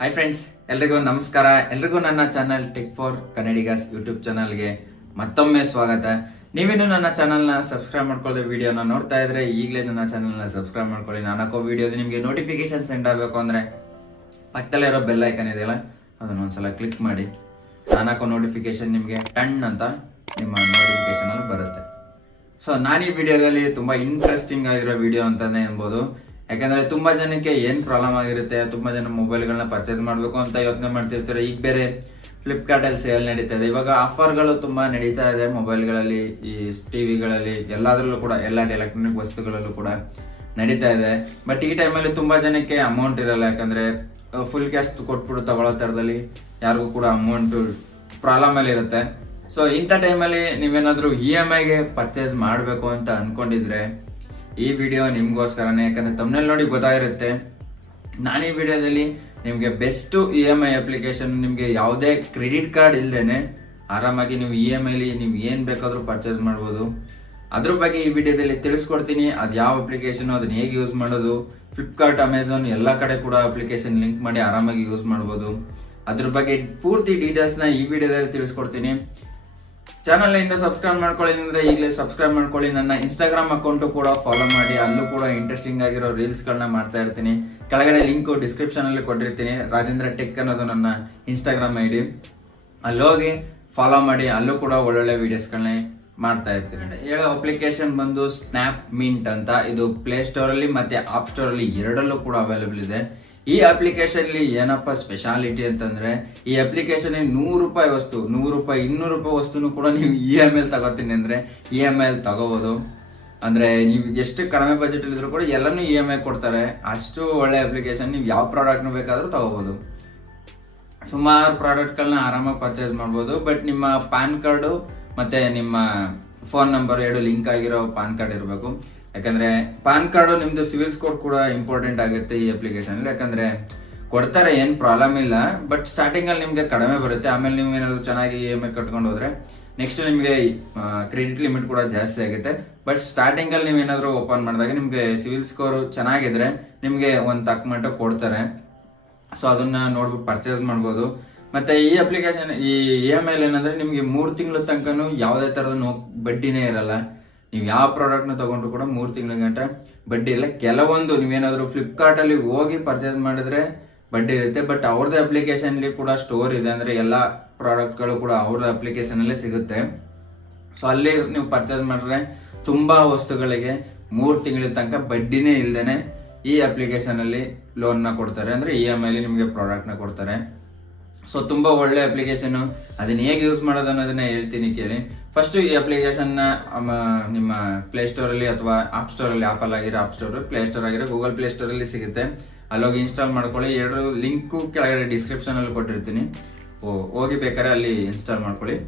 Hi friends ಎಲ್ರಿಗೂ ನಮಸ್ಕಾರ. ಎಲ್ರಿಗೂ ನನ್ನ channel tech for Kannadigas YouTube ಚಾನಲ್ಗೆ ಮತ್ತೊಮ್ಮೆ ಸ್ವಾಗತ. ನೀವಿನ್ನು ನನ್ನ ಚಾನಲ್ನ ಸಬ್ಸ್ಕ್ರೈಬ್ ಮಾಡ್ಕೊಳ್ಳೋ ವಿಡಿಯೋನ ನೋಡ್ತಾ ಇದ್ರೆ ಈಗಲೇ ನನ್ನ ಚಾನಲ್ನ ಸಬ್ಸ್ಕ್ರೈಬ್ ಮಾಡ್ಕೊಳ್ಳಿ. ನಾನು ಹಾಕೋ ವಿಡಿಯೋದು ನಿಮಗೆ ನೋಟಿಫಿಕೇಶನ್ ಸೆಂಡ್ ಆಗಬೇಕು ಅಂದರೆ ಪಕ್ಕದಲ್ಲಿರೋ ಬೆಲ್ ಐಕನ್ ಇದೆಯಲ್ಲ, ಅದನ್ನ ಒಂದ್ಸಲ ಕ್ಲಿಕ್ ಮಾಡಿ. ನಾನು ಹಾಕೋ ನೋಟಿಫಿಕೇಶನ್ ನಿಮಗೆ ಟಣ್ ಅಂತ ನಿಮ್ಮ ನೋಟಿಫಿಕೇಶನ್ ಅಲ್ಲಿ ಬರುತ್ತೆ. ಸೊ ನಾನು ಈ ವಿಡಿಯೋದಲ್ಲಿ ತುಂಬ ಇಂಟ್ರೆಸ್ಟಿಂಗ್ ಆಗಿರೋ ವಿಡಿಯೋ ಅಂತಾನೆ ಅನ್ಬೋದು ಯಾಕಂದ್ರೆ ತುಂಬಾ ಜನಕ್ಕೆ ಏನ್ ಪ್ರಾಬ್ಲಮ್ ಆಗಿರುತ್ತೆ, ತುಂಬಾ ಜನ ಮೊಬೈಲ್ಗಳನ್ನ ಪರ್ಚೇಸ್ ಮಾಡ್ಬೇಕು ಅಂತ ಯೋಚನೆ ಮಾಡ್ತಿರ್ತಾರೆ. ಈಗ ಬೇರೆ ಫ್ಲಿಪ್ಕಾರ್ಟ್ ಅಲ್ಲಿ ಸೇಲ್ ನಡೀತಾ ಇದೆ ಇವಾಗ ಆಫರ್ಗಳು ತುಂಬಾ ನಡೀತಾ ಇದೆ ಮೊಬೈಲ್ಗಳಲ್ಲಿ ಈ ಟಿವಿಗಳಲ್ಲಿ ಎಲ್ಲದರಲ್ಲೂ ಕೂಡ, ಎಲ್ಲ ಎಲೆಕ್ಟ್ರಾನಿಕ್ ವಸ್ತುಗಳಲ್ಲೂ ಕೂಡ ನಡೀತಾ ಇದೆ. ಬಟ್ ಈ ಟೈಮಲ್ಲಿ ತುಂಬಾ ಜನಕ್ಕೆ ಅಮೌಂಟ್ ಇರಲ್ಲ. ಯಾಕಂದ್ರೆ ಫುಲ್ ಕ್ಯಾಶ್ ಕೊಟ್ಬಿಟ್ಟು ತಗೊಳ್ಳೋ ತರದಲ್ಲಿ ಯಾರಿಗೂ ಕೂಡ ಅಮೌಂಟ್ ಪ್ರಾಬ್ಲಮ್ ಅಲ್ಲಿ ಇರುತ್ತೆ. ಸೊ ಇಂಥ ಟೈಮಲ್ಲಿ ನೀವೇನಾದರೂ ಇ ಎಂ ಐಗೆ ಪರ್ಚೇಸ್ ಮಾಡಬೇಕು ಅಂತ ಅನ್ಕೊಂಡಿದ್ರೆ ಈ ವಿಡಿಯೋ ನಿಮ್ಗೋಸ್ಕರನೇ, ಯಾಕಂದ್ರೆ ತಮ್ಮಲ್ಲಿ ನೋಡಿ ಗೊತ್ತಾಗಿರುತ್ತೆ. ನಾನು ಈ ವಿಡಿಯೋದಲ್ಲಿ ನಿಮಗೆ best E M I application ನಿಮಗೆ ಯಾವುದೇ ಕ್ರೆಡಿಟ್ ಕಾರ್ಡ್ ಇಲ್ಲದೇನೆ ಆರಾಮಾಗಿ ನೀವು ಇ ಎಂ ಐಲಿ ನೀವು ಏನು ಬೇಕಾದರೂ ಪರ್ಚೇಸ್ ಮಾಡ್ಬೋದು. ಅದ್ರ ಬಗ್ಗೆ ಈ ವಿಡಿಯೋದಲ್ಲಿ ತಿಳಿಸ್ಕೊಡ್ತೀನಿ. ಅದು ಯಾವ ಅಪ್ಲಿಕೇಶನ್ ಅದನ್ನ ಹೇಗೆ ಯೂಸ್ ಮಾಡೋದು. ಫ್ಲಿಪ್ಕಾರ್ಟ್ ಅಮೆಝಾನ್ ಎಲ್ಲ ಕಡೆ ಕೂಡ ಅಪ್ಲಿಕೇಶನ್ ಲಿಂಕ್ ಮಾಡಿ ಆರಾಮಾಗಿ ಯೂಸ್ ಮಾಡ್ಬೋದು. ಅದ್ರ ಬಗ್ಗೆ ಪೂರ್ತಿ ಡೀಟೇಲ್ಸ್ನ ಈ ವಿಡಿಯೋದಲ್ಲಿ ತಿಳಿಸ್ಕೊಡ್ತೀನಿ. ಚಾನಲ್ ಇನ್ನೂ ಸಬ್ಸ್ಕ್ರೈಬ್ ಮಾಡ್ಕೊಳ್ಳಿ ಅಂದ್ರೆ ಈಗಲೇ ಸಬ್ಸ್ಕ್ರೈಬ್ ಮಾಡ್ಕೊಳ್ಳಿ. ನನ್ನ ಇನ್ಸ್ಟಾಗ್ರಾಮ್ ಅಕೌಂಟು ಕೂಡ ಫಾಲೋ ಮಾಡಿ. ಅಲ್ಲೂ ಕೂಡ ಇಂಟ್ರೆಸ್ಟಿಂಗ್ ಆಗಿರೋ ರೀಲ್ಸ್ ಗಳನ್ನ ಮಾಡ್ತಾ ಇರ್ತೀನಿ. ಕೆಳಗಡೆ ಲಿಂಕ್ ಡಿಸ್ಕ್ರಿಪ್ಷನ್ ಅಲ್ಲಿ ಕೊಟ್ಟಿರ್ತೀನಿ. ರಾಜೇಂದ್ರ ಟೆಕ್ ಅನ್ನೋದು ನನ್ನ ಇನ್ಸ್ಟಾಗ್ರಾಮ್ ಐ ಡಿ ಅಲ್ಲಿ ಹೋಗಿ ಫಾಲೋ ಮಾಡಿ. ಅಲ್ಲೂ ಕೂಡ ಒಳ್ಳೊಳ್ಳೆ ವೀಡಿಯೋಸ್ಗಳನ್ನೇ ಮಾಡ್ತಾ ಇರ್ತೀನಿ. ಹೇಳೋ ಅಪ್ಲಿಕೇಶನ್ ಬಂದು ಸ್ನ್ಯಾಪ್ ಮಿಂಟ್ ಅಂತ. ಇದು ಪ್ಲೇ ಸ್ಟೋರಲ್ಲಿ ಮತ್ತೆ ಆಪ್ ಸ್ಟೋರಲ್ಲಿ ಎರಡಲ್ಲೂ ಕೂಡ ಅವೈಲೇಬಲ್ ಇದೆ. ಈ ಅಪ್ಲಿಕೇಶನ್ ಅಲ್ಲಿ ಏನಪ್ಪ ಸ್ಪೆಷಾಲಿಟಿ ಅಂತಂದ್ರೆ, ಈ ಅಪ್ಲಿಕೇಶನ್ ನೂರು ರೂಪಾಯಿ ವಸ್ತು, ನೂರು ರೂಪಾಯಿ, ಇನ್ನೂರು ರೂಪಾಯಿ ವಸ್ತುನು ಕೂಡ ನೀವು ಇ ಎಂ ಎಲ್ ತಗೋತೀನಿ ಅಂದ್ರೆ ಇ ಎಂ ಎಲ್ ತಗೋಬಹುದು ಅಂದ್ರೆ ನೀವು ಎಷ್ಟು ಕಡಿಮೆ ಬಜೆಟ್ ಇದ್ರು ಕೂಡ ಎಲ್ಲನೂ ಇ ಎಂ ಐ ಕೊಡ್ತಾರೆ. ಅಷ್ಟು ಒಳ್ಳೆ ಅಪ್ಲಿಕೇಶನ್ ನೀವು ಯಾವ ಪ್ರಾಡಕ್ಟ್ ಬೇಕಾದರೂ ತಗೋಬಹುದು ಸುಮಾರು ಪ್ರಾಡಕ್ಟ್ಗಳನ್ನ ಆರಾಮಾಗಿ ಪರ್ಚೇಸ್ ಮಾಡ್ಬೋದು. ಬಟ್ ನಿಮ್ಮ ಪ್ಯಾನ್ ಕಾರ್ಡು ಮತ್ತೆ ನಿಮ್ಮ ಫೋನ್ ನಂಬರ್ ಎರಡು ಲಿಂಕ್ ಆಗಿರೋ ಪಾನ್ ಕಾರ್ಡ್ ಇರಬೇಕು. ಯಾಕಂದ್ರೆ ಪಾನ್ ಕಾರ್ಡು ನಿಮ್ದು ಸಿವಿಲ್ ಸ್ಕೋರ್ ಕೂಡ ಇಂಪಾರ್ಟೆಂಟ್ ಆಗುತ್ತೆ ಈ ಅಪ್ಲಿಕೇಶನ್ ಯಾಕಂದ್ರೆ ಕೊಡ್ತಾರೆ, ಏನ್ ಪ್ರಾಬ್ಲಮ್ ಇಲ್ಲ, ಬಟ್ ಸ್ಟಾರ್ಟಿಂಗ್ ಅಲ್ಲಿ ನಿಮ್ಗೆ ಕಡಿಮೆ ಬರುತ್ತೆ. ಆಮೇಲೆ ನೀವು ಏನಾದ್ರು ಚೆನ್ನಾಗಿ ಇ ಎಂ ಐ ಕಟ್ಕೊಂಡು ಹೋದ್ರೆ ನೆಕ್ಸ್ಟ್ ನಿಮಗೆ ಕ್ರೆಡಿಟ್ ಲಿಮಿಟ್ ಕೂಡ ಜಾಸ್ತಿ ಆಗುತ್ತೆ. ಬಟ್ ಸ್ಟಾರ್ಟಿಂಗ್ ಅಲ್ಲಿ ನೀವೇನಾದ್ರೂ ಓಪನ್ ಮಾಡಿದಾಗ ನಿಮ್ಗೆ ಸಿವಿಲ್ ಸ್ಕೋರ್ ಚೆನ್ನಾಗಿದ್ರೆ ನಿಮ್ಗೆ ಒಂದ್ ತಕ್ಕ ಮಟ್ಟ ಕೊಡ್ತಾರೆ. ಸೊ ಅದನ್ನ ನೋಡ್ಬಿಟ್ಟು ಪರ್ಚೇಸ್ ಮಾಡ್ಬೋದು. ಮತ್ತೆ ಈ ಅಪ್ಲಿಕೇಶನ್ ಈ ಇ ಎಂ ಐಲ್ ಏನಂದ್ರೆ ನಿಮ್ಗೆ ಮೂರು ತಿಂಗಳ ತನಕನು ಯಾವುದೇ ತರದ ನೋ ಬಡ್ಡಿನೇ ಇರಲ್ಲ. ನೀವು ಯಾವ ಪ್ರಾಡಕ್ಟ್ನ ತಗೊಂಡ್ರು ಕೂಡ ಮೂರು ತಿಂಗಳ ಗಂಟ ಬಡ್ಡಿ ಇಲ್ಲ ಕೆಲವೊಂದು ನೀವೇನಾದರೂ ಫ್ಲಿಪ್ಕಾರ್ಟಲ್ಲಿ ಹೋಗಿ ಪರ್ಚೇಸ್ ಮಾಡಿದ್ರೆ ಬಡ್ಡಿ ಇರುತ್ತೆ. ಬಟ್ ಅವ್ರದ್ದು ಅಲ್ಲಿ ಕೂಡ ಸ್ಟೋರ್ ಇದೆ ಅಂದ್ರೆ ಎಲ್ಲಾ ಪ್ರಾಡಕ್ಟ್ಗಳು ಕೂಡ ಅವ್ರದ್ದು ಅಪ್ಲಿಕೇಶನ್ ಅಲ್ಲೇ ಸಿಗುತ್ತೆ. ಸೊ ಅಲ್ಲಿ ನೀವು ಪರ್ಚೇಸ್ ಮಾಡಿದ್ರೆ ತುಂಬಾ ವಸ್ತುಗಳಿಗೆ ಮೂರು ತಿಂಗಳ ತನಕ ಬಡ್ಡಿನೇ ಇಲ್ದೇನೆ ಈ ಅಪ್ಲಿಕೇಶನ್ ಅಲ್ಲಿ ಲೋನ್ನ ಕೊಡ್ತಾರೆ. ಅಂದ್ರೆ ಇ ಎಂ ಐಲಿ ನಿಮಗೆ ಪ್ರಾಡಕ್ಟ್ನ ಕೊಡ್ತಾರೆ. ಸೊ ತುಂಬಾ ಒಳ್ಳೆ ಅಪ್ಲಿಕೇಶನ್ ಅದನ್ನ ಹೇಗೆ ಯೂಸ್ ಮಾಡೋದು ಅನ್ನೋದನ್ನ ಹೇಳ್ತೀನಿ ಕೇಳಿ. ಫಸ್ಟ್ ಈ ಅಪ್ಲಿಕೇಶನ್ನ ನಿಮ್ಮ ಪ್ಲೇ ಸ್ಟೋರ್ ಅಲ್ಲಿ ಅಥವಾ ಆಪ್ ಸ್ಟೋರ್ ಅಲ್ಲಿ ಆಪಲ್ ಆಗಿರೋ ಆಪ್ ಸ್ಟೋರ್ ಪ್ಲೇ ಸ್ಟೋರ್ ಆಗಿರೋ ಗೂಗಲ್ ಪ್ಲೇ ಸ್ಟೋರ್ ಅಲ್ಲಿ ಸಿಗುತ್ತೆ. ಅಲ್ಲೋಗಿ ಇನ್ಸ್ಟಾಲ್ ಮಾಡ್ಕೊಳ್ಳಿ. ಎರಡು ಲಿಂಕು ಕೆಳಗಡೆ ಡಿಸ್ಕ್ರಿಪ್ಷನ್ ಅಲ್ಲಿ ಕೊಟ್ಟಿರ್ತೀನಿ. ಓ- ಹೋಗಿ ಬೇಕಾದ್ರೆ ಅಲ್ಲಿ ಇನ್ಸ್ಟಾಲ್ ಮಾಡ್ಕೊಳ್ಳಿ.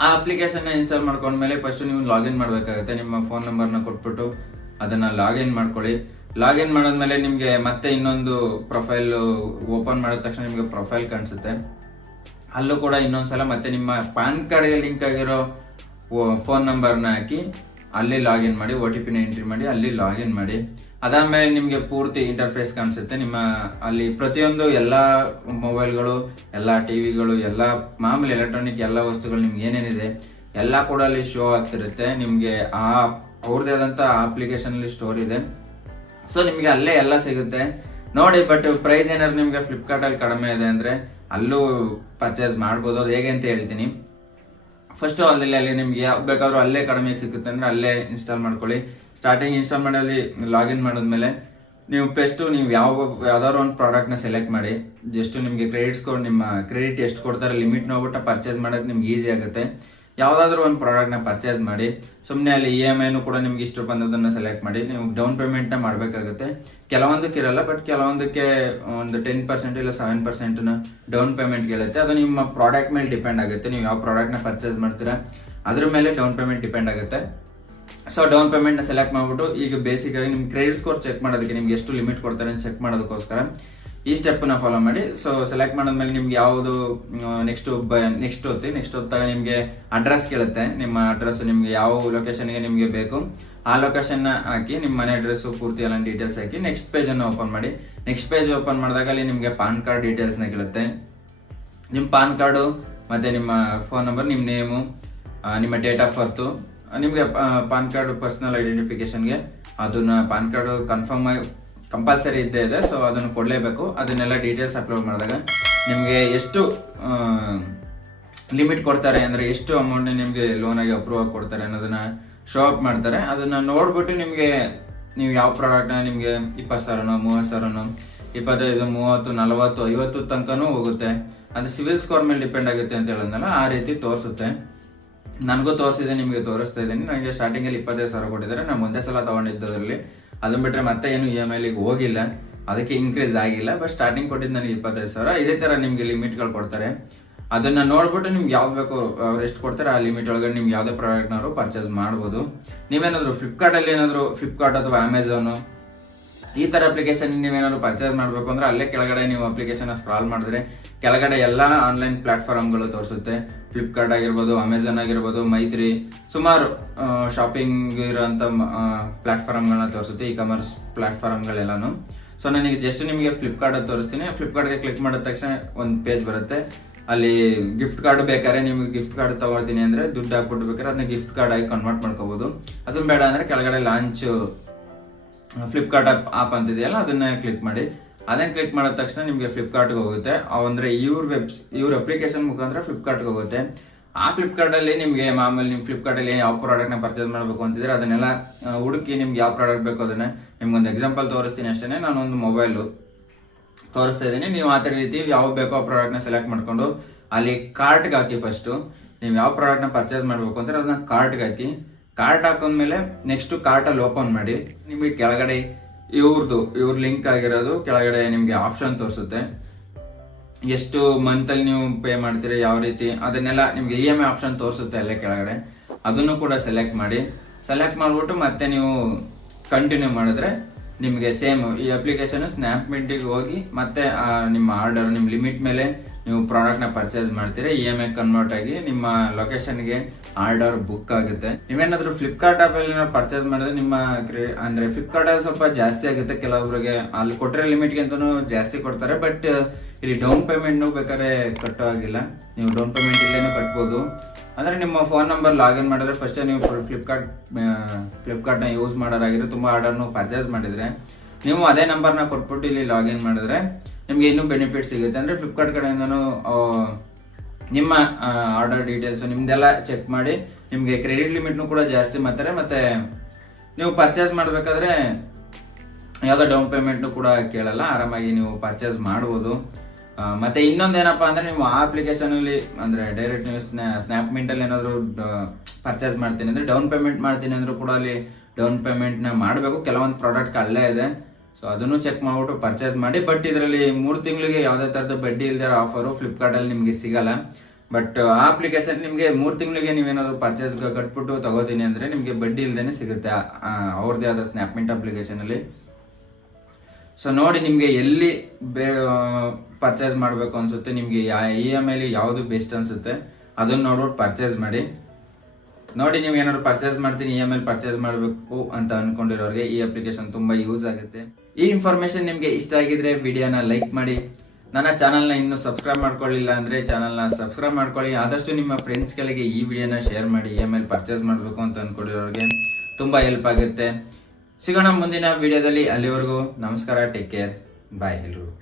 ಆ ಅಪ್ಲಿಕೇಶನ್ ಇನ್ಸ್ಟಾಲ್ ಮಾಡ್ಕೊಂಡ್ಮೇಲೆ ಫಸ್ಟ್ ನೀವು ಲಾಗಿನ್ ಮಾಡಬೇಕಾಗುತ್ತೆ. ನಿಮ್ಮ ಫೋನ್ ನಂಬರ್ನ ಕೊಟ್ಬಿಟ್ಟು ಅದನ್ನ ಲಾಗಿನ್ ಮಾಡ್ಕೊಳ್ಳಿ. ಲಾಗಿನ್ ಮಾಡಿದ್ಮೇಲೆ ನಿಮಗೆ ಮತ್ತೆ ಇನ್ನೊಂದು ಪ್ರೊಫೈಲ್ ಓಪನ್ ಮಾಡಿದ ತಕ್ಷಣ ನಿಮಗೆ ಪ್ರೊಫೈಲ್ ಕಾಣಿಸುತ್ತೆ. ಅಲ್ಲೂ ಕೂಡ ಇನ್ನೊಂದ್ಸಲ ಮತ್ತೆ ನಿಮ್ಮ ಪ್ಯಾನ್ ಕಾರ್ಡ್ಗೆ ಲಿಂಕ್ ಆಗಿರೋ ಫೋನ್ ನಂಬರ್ನ ಹಾಕಿ ಅಲ್ಲಿ ಲಾಗಿನ್ ಮಾಡಿ, ಒ ಟಿ ಪಿನ ಎಂಟ್ರಿ ಮಾಡಿ, ಅಲ್ಲಿ ಲಾಗಿನ್ ಮಾಡಿ. ಅದಾದ್ಮೇಲೆ ನಿಮಗೆ ಪೂರ್ತಿ ಇಂಟರ್ಫೇಸ್ ಕಾಣಿಸುತ್ತೆ. ನಿಮ್ಮ ಅಲ್ಲಿ ಪ್ರತಿಯೊಂದು ಎಲ್ಲ ಮೊಬೈಲ್ಗಳು, ಎಲ್ಲ ಟಿ ವಿಗಳು, ಎಲ್ಲ ಮಾಮೂಲಿ ಎಲೆಕ್ಟ್ರಾನಿಕ್ ಎಲ್ಲ ವಸ್ತುಗಳು ನಿಮ್ಗೆ ಏನೇನಿದೆ, ಎಲ್ಲ ಕೂಡ ಅಲ್ಲಿ ಶೋ ಆಗ್ತಿರುತ್ತೆ. ನಿಮಗೆ ಆ ಅವ್ರದ್ದೇ ಆದಂಥ ಅಪ್ಲಿಕೇಶನಲ್ಲಿ ಸ್ಟೋರ್ ಇದೆ. ಸೊ ನಿಮಗೆ ಅಲ್ಲೇ ಎಲ್ಲ ಸಿಗುತ್ತೆ. ನೋಡಿ ಬಟ್ ಪ್ರೈಸ್ ಏನಾದ್ರು ನಿಮಗೆ ಫ್ಲಿಪ್ಕಾರ್ಟಲ್ಲಿ ಕಡಿಮೆ ಇದೆ ಅಂದ್ರೆ ಅಲ್ಲೂ ಪರ್ಚೇಸ್ ಮಾಡ್ಬೋದು. ಅದು ಹೇಗೆ ಅಂತ ಹೇಳ್ತೀನಿ. ಫಸ್ಟ್ ಅಲ್ಲಿ ಅಲ್ಲಿ ನಿಮ್ಗೆ ಯಾವ ಬೇಕಾದ್ರೂ ಅಲ್ಲೇ ಕಡಿಮೆ ಸಿಗುತ್ತೆ ಅಂದ್ರೆ ಅಲ್ಲೇ ಇನ್ಸ್ಟಾಲ್ ಮಾಡ್ಕೊಳ್ಳಿ. ಸ್ಟಾರ್ಟಿಂಗ್ ಇನ್ಸ್ಟಾಲ್ ಮಾಡಿ ಅಲ್ಲಿ ಲಾಗಿನ್ ಮಾಡಿದ್ಮೇಲೆ ನೀವು ಫಸ್ಟ್ ನೀವು ಯಾವ, ಯಾವ್ದಾದ್ರು ಒಂದು ಪ್ರಾಡಕ್ಟ್ನ ಸೆಲೆಕ್ಟ್ ಮಾಡಿ. ಜಸ್ಟ್ ನಿಮಗೆ ಕ್ರೆಡಿಟ್ ಸ್ಕೋರ್ ನಿಮ್ಮ ಕ್ರೆಡಿಟ್ ಎಷ್ಟು ಕೊಡ್ತಾರೆ ಲಿಮಿಟ್ ನೋಡ್ಬಿಟ್ಟು ಪರ್ಚೇಸ್ ಮಾಡೋಕ್ಕೆ ನಿಮ್ಗೆ ಈಸಿ ಆಗುತ್ತೆ. ಯಾವ್ದಾದ್ರು ಒಂದು ಪ್ರಾಡಕ್ಟ್ನ ಪರ್ಚೇಸ್ ಮಾಡಿ ಸುಮ್ಮನೆ ಅಲ್ಲಿ ಇ ಎಂ ಐನು ಕೂಡ ನಿಮ್ಗೆ ಇಷ್ಟು ಬಂದದನ್ನ ಸೆಲೆಕ್ಟ್ ಮಾಡಿ, ನೀವು ಡೌನ್ ಪೇಮೆಂಟ್ನ ಮಾಡಬೇಕಾಗುತ್ತೆ. ಕೆಲವೊಂದಕ್ಕೆ ಇರಲ್ಲ ಬಟ್ ಕೆಲವೊಂದಕ್ಕೆ ಒಂದು ಟೆನ್ ಪರ್ಸೆಂಟ್ ಇಲ್ಲ ಸೆವೆನ್ ಪರ್ಸೆಂಟ್ ಡೌನ್ ಪೇಮೆಂಟ್ ಇರುತ್ತೆ ಅದು ನಿಮ್ಮ ಪ್ರಾಡಕ್ಟ್ ಮೇಲೆ ಡಿಪೆಂಡ್ ಆಗುತ್ತೆ. ನೀವು ಯಾವ ಪ್ರಾಡಕ್ಟ್ನ ಪರ್ಚೇಸ್ ಮಾಡ್ತೀರಾ, ಅದ್ರ ಮೇಲೆ ಡೌನ್ ಪೇಮೆಂಟ್ ಡಿಪೆಂಡ್ ಆಗುತ್ತೆ. ಸೊ ಡೌನ್ ಪೇಮೆಂಟ್ನ ಸೆಲೆಕ್ಟ್ ಮಾಡ್ಬಿಟ್ಟು, ಈಗ ಬೇಸಿಕ್ ಆಗಿ ನಿಮ್ಮ ಕ್ರೆಡಿಟ್ ಸ್ಕೋರ್ ಚೆಕ್ ಮಾಡೋದಕ್ಕೆ ನಿಮ್ಗೆ ಎಷ್ಟು ಲಿಮಿಟ್ ಕೊಡ್ತಾರೆ ಚೆಕ್ ಮಾಡೋದಕ್ಕೋಸ್ಕರ ಈ ಸ್ಟೆಪ್ನ ಫಾಲೋ ಮಾಡಿ. ಸೊ ಸೆಲೆಕ್ಟ್ ಮಾಡಿದ್ಮೇಲೆ ನಿಮ್ಗೆ ಯಾವುದು ನೆಕ್ಸ್ಟ್ ನೆಕ್ಸ್ಟ್ ಹೊತ್ತಿ ನೆಕ್ಸ್ಟ್ ಹೊತ್ತಾಗ ನಿಮ್ಗೆ ಅಡ್ರೆಸ್ ಕೇಳುತ್ತೆ. ನಿಮ್ಮ ಅಡ್ರೆಸ್ ನಿಮ್ಗೆ ಯಾವ ಲೊಕೇಶನ್ಗೆ ನಿಮ್ಗೆ ಬೇಕು. ಆ ಲೊಕೇಶನ್ನ ಹಾಕಿ ನಿಮ್ಮ ಮನೆ ಅಡ್ರೆಸ್ ಪೂರ್ತಿ ಎಲ್ಲ ಡೀಟೇಲ್ಸ್ ಹಾಕಿ ನೆಕ್ಸ್ಟ್ ಪೇಜ್ ಅನ್ನು ಓಪನ್ ಮಾಡಿ. ನೆಕ್ಸ್ಟ್ ಪೇಜ್ ಓಪನ್ ಮಾಡಿದಾಗ ಅಲ್ಲಿ ನಿಮಗೆ ಪಾನ್ ಕಾರ್ಡ್ ಡೀಟೇಲ್ಸ್ನ ಕೇಳುತ್ತೆ. ನಿಮ್ಮ ಪಾನ್ ಕಾರ್ಡು ಮತ್ತು ನಿಮ್ಮ ಫೋನ್ ನಂಬರ್ ನಿಮ್ಮ ನೇಮು ನಿಮ್ಮ ಡೇಟ್ ಆಫ್ ಬರ್ತು ನಿಮಗೆ ಪಾನ್ ಕಾರ್ಡ್ ಪರ್ಸನಲ್ ಐಡೆಂಟಿಫಿಕೇಷನ್ಗೆ ಅದನ್ನ ಪಾನ್ ಕಾರ್ಡು ಕನ್ಫರ್ಮ್ ಆಗಿ ಕಂಪಲ್ಸರಿ ಇದ್ದೇ ಇದೆ ಸೊ ಅದನ್ನು ಕೊಡಲೇಬೇಕು. ಅದನ್ನೆಲ್ಲ ಡೀಟೇಲ್ಸ್ ಅಪ್ಲೋಡ್ ಮಾಡಿದಾಗ ನಿಮಗೆ ಎಷ್ಟು ಲಿಮಿಟ್ ಕೊಡ್ತಾರೆ ಅಂದರೆ ಎಷ್ಟು ಅಮೌಂಟ್ ನಿಮಗೆ ಲೋನಾಗಿ ಅಪ್ರೂವ್ ಆಗಿ ಕೊಡ್ತಾರೆ ಅನ್ನೋದನ್ನ ಶೋ ಅಪ್ ಮಾಡ್ತಾರೆ. ಅದನ್ನ ನೋಡ್ಬಿಟ್ಟು ನಿಮಗೆ ನೀವು ಯಾವ ಪ್ರಾಡಕ್ಟ್ನ ನಿಮಗೆ ಇಪ್ಪತ್ತು ಸಾವಿರನೋ ಮೂವತ್ತು ಸಾವಿರನೋ ಇಪ್ಪತ್ತೈದು, ಮೂವತ್ತು, ನಲವತ್ತು, ಐವತ್ತು ತನಕನೂ ಹೋಗುತ್ತೆ. ಅದು ಸಿವಿಲ್ ಸ್ಕೋರ್ ಮೇಲೆ ಡಿಪೆಂಡ್ ಆಗುತ್ತೆ ಅಂತ ಹೇಳಿದ್ನಲ್ಲ, ಆ ರೀತಿ ತೋರಿಸುತ್ತೆ. ನನಗೂ ತೋರಿಸಿದೆ, ನಿಮಗೆ ತೋರಿಸ್ತಾ ಇದ್ದೀನಿ. ನನಗೆ ಸ್ಟಾರ್ಟಿಂಗಲ್ಲಿ ಇಪ್ಪತ್ತೈದು ಸಾವಿರ ಕೊಟ್ಟಿದ್ದಾರೆ. ನಾನು ಒಂದೇ ಸಲ ತೊಗೊಂಡಿದ್ದರಲ್ಲಿ ಅದನ್ನ ಬಿಟ್ರೆ ಮತ್ತೆ ಏನು ಇ ಎಂ ಐಲಿಗೆ ಹೋಗಿಲ್ಲ. ಅದಕ್ಕೆ ಇನ್ಕ್ರೀಸ್ ಆಗಿಲ್ಲ. ಬಟ್ ಸ್ಟಾರ್ಟಿಂಗ್ ಕೊಟ್ಟಿದ್ದು ನನಗೆ ಇಪ್ಪತ್ತೈದು ಸಾವಿರ. ಇದೇ ಥರ ನಿಮಗೆ ಲಿಮಿಟ್ಗಳು ಕೊಡ್ತಾರೆ. ಅದನ್ನ ನೋಡ್ಬಿಟ್ಟು ನಿಮ್ಗೆ ಯಾವ್ದು ಬೇಕು ಅವ್ರು ಎಷ್ಟು ಕೊಡ್ತಾರೆ. ಆ ಲಿಮಿಟ್ ಒಳಗಡೆ ನಿಮ್ಗೆ ಯಾವುದೇ ಪ್ರಾಡಕ್ಟ್ನವರು ಪರ್ಚೇಸ್ ಮಾಡ್ಬೋದು. ನೀವೇನಾದರೂ ಫ್ಲಿಪ್ಕಾರ್ಟಲ್ಲಿ ಏನಾದರೂ ಫ್ಲಿಪ್ಕಾರ್ಟ್ ಅಥವಾ ಅಮೆಝಾನು ಈ ತರ ಅಪ್ಲಿಕೇಶನ್ ನೀವೇನಾದ್ರು ಪರ್ಚೇಸ್ ಮಾಡಬೇಕು ಅಂದ್ರೆ ಅಲ್ಲೇ ಕೆಳಗಡೆ ನೀವು ಅಪ್ಲಿಕೇಶನ್ ಸ್ಕ್ರಾಲ್ ಮಾಡಿದ್ರೆ ಕೆಳಗಡೆ ಎಲ್ಲ ಆನ್ಲೈನ್ ಪ್ಲಾಟ್ಫಾರ್ಮ್ಗಳು ತೋರಿಸುತ್ತೆ. ಫ್ಲಿಪ್ಕಾರ್ಟ್ ಆಗಿರ್ಬೋದು ಅಮೆಝಾನ್ ಆಗಿರ್ಬೋದು, ಮೈತ್ರಿ ಸುಮಾರು ಶಾಪಿಂಗ್ ಇರೋಂಥ ಪ್ಲಾಟ್ಫಾರ್ಮ್ಗಳನ್ನ ತೋರಿಸುತ್ತೆ ಇ ಕಾಮರ್ಸ್ ಪ್ಲಾಟ್ಫಾರ್ಮ್ಗಳೆಲ್ಲಾನು ಸೊ ನನಗೆ ಜಸ್ಟ್ ನಿಮಗೆ ಫ್ಲಿಪ್ಕಾರ್ಟ್ ಅಂತ ತೋರಿಸ್ತೀನಿ. ಫ್ಲಿಪ್ಕಾರ್ಟ್ಗೆ ಕ್ಲಿಕ್ ಮಾಡಿದ ತಕ್ಷಣ ಒಂದು ಪೇಜ್ ಬರುತ್ತೆ. ಅಲ್ಲಿ ಗಿಫ್ಟ್ ಕಾರ್ಡ್ ಬೇಕಾದ್ರೆ ನಿಮಗೆ ಗಿಫ್ಟ್ ಕಾರ್ಡ್ ತೊಗೊಳ್ತೀನಿ ಅಂದರೆ ದುಡ್ಡು ಹಾಕ್ಬಿಟ್ಟು ಬೇಕಾದ್ರೆ ಅದನ್ನ ಗಿಫ್ಟ್ ಕಾರ್ಡ್ ಆಗಿ ಕನ್ವರ್ಟ್ ಮಾಡ್ಕೋಬೋದು. ಅದನ್ನ ಬೇಡ ಅಂದರೆ ಕೆಳಗಡೆ ಲಾಂಚ್ ಫ್ಲಿಪ್ಕಾರ್ಟ್ ಆಪ್ ಆಪ್ ಅಂತಿದೆಯಲ್ಲ, ಅದನ್ನ ಕ್ಲಿಕ್ ಮಾಡಿ. ಅದನ್ನ ಕ್ಲಿಕ್ ಮಾಡಿದ ತಕ್ಷಣ ನಿಮಗೆ ಫ್ಲಿಪ್ಕಾರ್ಟ್ಗೆ ಹೋಗುತ್ತೆ. ಅಂದರೆ ಇವ್ರ ವೆಬ್ ಇವ್ರ ಅಪ್ಲಿಕೇಶನ್ ಮುಖಾಂತರ ಫ್ಲಿಪ್ಕಾರ್ಟ್ಗೆ ಹೋಗುತ್ತೆ. ಆ ಫ್ಲಿಪ್ಕಾರ್ಟ್ ಅಲ್ಲಿ ನಿಮಗೆ ಮಾಮೂಲಿ ನಿಮ್ಮ ಫ್ಲಿಪ್ಕಾರ್ಟಲ್ಲಿ ಯಾವ ಪ್ರಾಡಕ್ಟ್ನ ಪರ್ಚೇಸ್ ಮಾಡಬೇಕು ಅಂತಿದ್ರೆ ಅದನ್ನೆಲ್ಲ ಹುಡುಕಿ ನಿಮ್ಗೆ ಯಾವ ಪ್ರಾಡಕ್ಟ್ ಬೇಕು ಅದನ್ನ ನಿಮ್ಗೊಂದು ಎಕ್ಸಾಂಪಲ್ ತೋರಿಸ್ತೀನಿ ಅಷ್ಟೇ ನಾನೊಂದು ಮೊಬೈಲು ತೋರಿಸ್ತಾ ಇದ್ದೀನಿ. ನೀವು ಆ ರೀತಿ ಯಾವ ಬೇಕೋ ಆ ಪ್ರಾಡಕ್ಟ್ನ ಸೆಲೆಕ್ಟ್ ಮಾಡ್ಕೊಂಡು ಅಲ್ಲಿ ಕಾರ್ಟ್ಗೆ ಹಾಕಿ ಫಸ್ಟು ನೀವು ಯಾವ ಪ್ರಾಡಕ್ಟ್ನ ಪರ್ಚೇಸ್ ಮಾಡಬೇಕು ಅಂದ್ರೆ ಅದನ್ನ ಕಾರ್ಟ್ಗೆ ಹಾಕಿ. ಕಾರ್ಟ್ ಹಾಕೊಂಡ್ಮೇಲೆ ನೆಕ್ಸ್ಟ್ ಕಾರ್ಟಲ್ಲಿ ಓಪನ್ ಮಾಡಿ. ನಿಮಗೆ ಕೆಳಗಡೆ ಇವ್ರದ್ದು ಇವ್ರ ಲಿಂಕ್ ಆಗಿರೋದು, ಕೆಳಗಡೆ ನಿಮಗೆ ಆಪ್ಷನ್ ತೋರಿಸುತ್ತೆ. ಎಷ್ಟು ಮಂತಲ್ಲಿ ನೀವು ಪೇ ಮಾಡ್ತೀರಿ, ಯಾವ ರೀತಿ, ಅದನ್ನೆಲ್ಲ ನಿಮ್ಗೆ ಇ ಎಂ ಐ ಆಪ್ಷನ್ ತೋರಿಸುತ್ತೆ ಅಲ್ಲೇ ಕೆಳಗಡೆ. ಅದನ್ನು ಕೂಡ ಸೆಲೆಕ್ಟ್ ಮಾಡಿ. ಸೆಲೆಕ್ಟ್ ಮಾಡಿಬಿಟ್ಟು ಮತ್ತೆ ನೀವು ಕಂಟಿನ್ಯೂ ಮಾಡಿದ್ರೆ ನಿಮಗೆ ಸೇಮ್ ಈ ಅಪ್ಲಿಕೇಶನ್ ಸ್ನ್ಯಾಪ್ ಮಿಂಟಿಗೆ ಹೋಗಿ ಮತ್ತೆ ನಿಮ್ಮ ಆರ್ಡರ್ ನಿಮ್ಮ ಲಿಮಿಟ್ ಮೇಲೆ ನೀವು ಪ್ರಾಡಕ್ಟ್ನ ಪರ್ಚೇಸ್ ಮಾಡ್ತೀರಿ ಇ ಎಂ ಐ ಕನ್ವರ್ಟ್ ಆಗಿ ನಿಮ್ಮ ಲೊಕೇಶನ್ಗೆ ಆರ್ಡರ್ ಬುಕ್ ಆಗುತ್ತೆ. ನೀವೇನಾದರೂ ಫ್ಲಿಪ್ಕಾರ್ಟ್ ಆಪಲ್ಲಿ ಪರ್ಚೇಸ್ ಮಾಡಿದ್ರೆ ನಿಮ್ಮ ಕ್ರೆ ಅಂದರೆ ಫ್ಲಿಪ್ಕಾರ್ಟ್ ಅಲ್ಲಿ ಸ್ವಲ್ಪ ಜಾಸ್ತಿ ಆಗುತ್ತೆ. ಕೆಲವೊಬ್ಬರಿಗೆ ಅಲ್ಲಿ ಕೊಟ್ಟರೆ ಲಿಮಿಟ್ಗೆ ಅಂತಾನು ಜಾಸ್ತಿ ಕೊಡ್ತಾರೆ ಬಟ್ ಇಲ್ಲಿ ಡೌನ್ ಪೇಮೆಂಟ್ನು ಬೇಕಾದ್ರೆ ಕಟ್ಟೋ ಆಗಿಲ್ಲ ನೀವು ಡೌನ್ ಪೇಮೆಂಟ್ ಇಲ್ಲೇನು ಕಟ್ಬೋದು. ಅಂದರೆ ನಿಮ್ಮ ಫೋನ್ ನಂಬರ್ ಲಾಗಿನ್ ಮಾಡಿದ್ರೆ ಫಸ್ಟೇ ನೀವು ಫ್ಲಿಪ್ಕಾರ್ಟ್ ಫ್ಲಿಪ್ಕಾರ್ಟ್ನ ಯೂಸ್ ಮಾಡೋರಾಗಿರೋ ತುಂಬ ಆರ್ಡರ್ನು ಪರ್ಚೇಸ್ ಮಾಡಿದರೆ, ನೀವು ಅದೇ ನಂಬರ್ನ ಕೊಟ್ಬಿಟ್ಟು ಇಲ್ಲಿ ಲಾಗಿನ್ ಮಾಡಿದ್ರೆ ನಿಮಗೆ ಇನ್ನೂ ಬೆನಿಫಿಟ್ ಸಿಗುತ್ತೆ. ಅಂದರೆ ಫ್ಲಿಪ್ಕಾರ್ಟ್ ಕಡೆಯಿಂದನೂ ನಿಮ್ಮ ಆರ್ಡರ್ ಡೀಟೇಲ್ಸ್ ನಿಮ್ದೆಲ್ಲ ಚೆಕ್ ಮಾಡಿ, ನಿಮಗೆ ಕ್ರೆಡಿಟ್ ಲಿಮಿಟ್ನು ಕೂಡ ಜಾಸ್ತಿ ಮಾಡ್ತಾರೆ. ಮತ್ತೆ ನೀವು ಪರ್ಚೇಸ್ ಮಾಡಬೇಕಾದ್ರೆ ಯಾವುದೋ ಡೌನ್ ಪೇಮೆಂಟ್ನು ಕೂಡ ಕೇಳಲ್ಲ. ಆರಾಮಾಗಿ ನೀವು ಪರ್ಚೇಸ್ ಮಾಡ್ಬೋದು. ಮತ್ತು ಇನ್ನೊಂದು ಇನ್ನೊಂದೇನಪ್ಪ ಅಂದರೆ ನೀವು ಆ ಅಪ್ಲಿಕೇಶನಲ್ಲಿ ಅಂದರೆ ಡೈರೆಕ್ಟ್ ನೀವು ಸ್ನ್ಯಾಪ್ ಮಿಂಟ್ ಏನಾದರೂ ಪರ್ಚೇಸ್ ಮಾಡ್ತೀನಿ ಅಂದರೆ ಡೌನ್ ಪೇಮೆಂಟ್ ಮಾಡ್ತೀನಿ ಅಂದರೂ ಕೂಡ ಅಲ್ಲಿ ಡೌನ್ ಪೇಮೆಂಟ್ನ ಮಾಡಬೇಕು. ಕೆಲವೊಂದು ಪ್ರಾಡಕ್ಟ್ ಅಲ್ಲೇ ಇದೆ. ಸೊ ಅದನ್ನು ಚೆಕ್ ಮಾಡ್ಬಿಟ್ಟು ಪರ್ಚೇಸ್ ಮಾಡಿ ಬಟ್ ಇದರಲ್ಲಿ ಮೂರು ತಿಂಗಳಿಗೆ ಯಾವುದೇ ತರದ ಬಡ್ಡಿ ಇಲ್ದಿರೋ ಆಫರು ಫ್ಲಿಪ್ಕಾರ್ಟ್ ಅಲ್ಲಿ ನಿಮಗೆ ಸಿಗಲ್ಲ. ಬಟ್ ಆ ಅಪ್ಲಿಕೇಶನ್ ನಿಮಗೆ ಮೂರು ತಿಂಗಳಿಗೆ ನೀವೇನಾದ್ರು ಪರ್ಚೇಸ್ ಕಟ್ಬಿಟ್ಟು ತಗೋತೀನಿ ಅಂದ್ರೆ ನಿಮಗೆ ಬಡ್ಡಿ ಇಲ್ದೇನೆ ಸಿಗುತ್ತೆ. ಅವ್ರದ್ದೇ ಆದ ಸ್ನ್ಯಾಪ್ಮಿಂಟ್ ಅಪ್ಲಿಕೇಶನ್ ಅಲ್ಲಿ. ಸೊ ನೋಡಿ ನಿಮಗೆ ಎಲ್ಲಿ ಬೇ ಪರ್ಚೇಸ್ ಮಾಡಬೇಕು ಅನ್ಸುತ್ತೆ, ನಿಮಗೆ ಇ ಎಂ ಐಲಿ ಯಾವುದು ಬೆಸ್ಟ್ ಅನ್ಸುತ್ತೆ, ಅದನ್ನ ನೋಡ್ಬಿಟ್ಟು ಪರ್ಚೇಸ್ ಮಾಡಿ. ನೋಡಿ ನೀವು ಏನಾದ್ರು ಪರ್ಚೇಸ್ ಮಾಡ್ತೀನಿ ಇ ಎಂ ಐಲಿ ಪರ್ಚೇಸ್ ಮಾಡಬೇಕು ಅಂತ ಅನ್ಕೊಂಡಿರೋರಿಗೆ ಈ ಅಪ್ಲಿಕೇಶನ್ ತುಂಬಾ ಯೂಸ್ ಆಗುತ್ತೆ. ಈ ಇನ್ಫಾರ್ಮೇಶನ್ ನಿಮಗೆ ಇಷ್ಟ ಆಗಿದ್ರೆ ವಿಡಿಯೋನ ಲೈಕ್ ಮಾಡಿ. ನನ್ನ ಚಾನಲ್ನ ಇನ್ನೂ ಸಬ್ಸ್ಕ್ರೈಬ್ ಮಾಡ್ಕೊಳ್ಳಿಲ್ಲ ಅಂದರೆ ಚಾನಲ್ನ ಸಬ್ಸ್ಕ್ರೈಬ್ ಮಾಡ್ಕೊಳ್ಳಿ. ಆದಷ್ಟು ನಿಮ್ಮ ಫ್ರೆಂಡ್ಸ್ಗಳಿಗೆ ಈ ವಿಡಿಯೋನ ಶೇರ್ ಮಾಡಿ ಇ ಪರ್ಚೇಸ್ ಮಾಡಬೇಕು ಅಂತ ಅಂದ್ಕೊಂಡಿರೋರಿಗೆ ತುಂಬ ಹೆಲ್ಪ್ ಆಗುತ್ತೆ. ಸಿಗೋಣ ಮುಂದಿನ ವಿಡಿಯೋದಲ್ಲಿ ಅಲ್ಲಿವರೆಗೂ ನಮಸ್ಕಾರ ಟೇಕ್ ಕೇರ್ ಬಾಯ್ ಎಲ್ರಿಗೂ.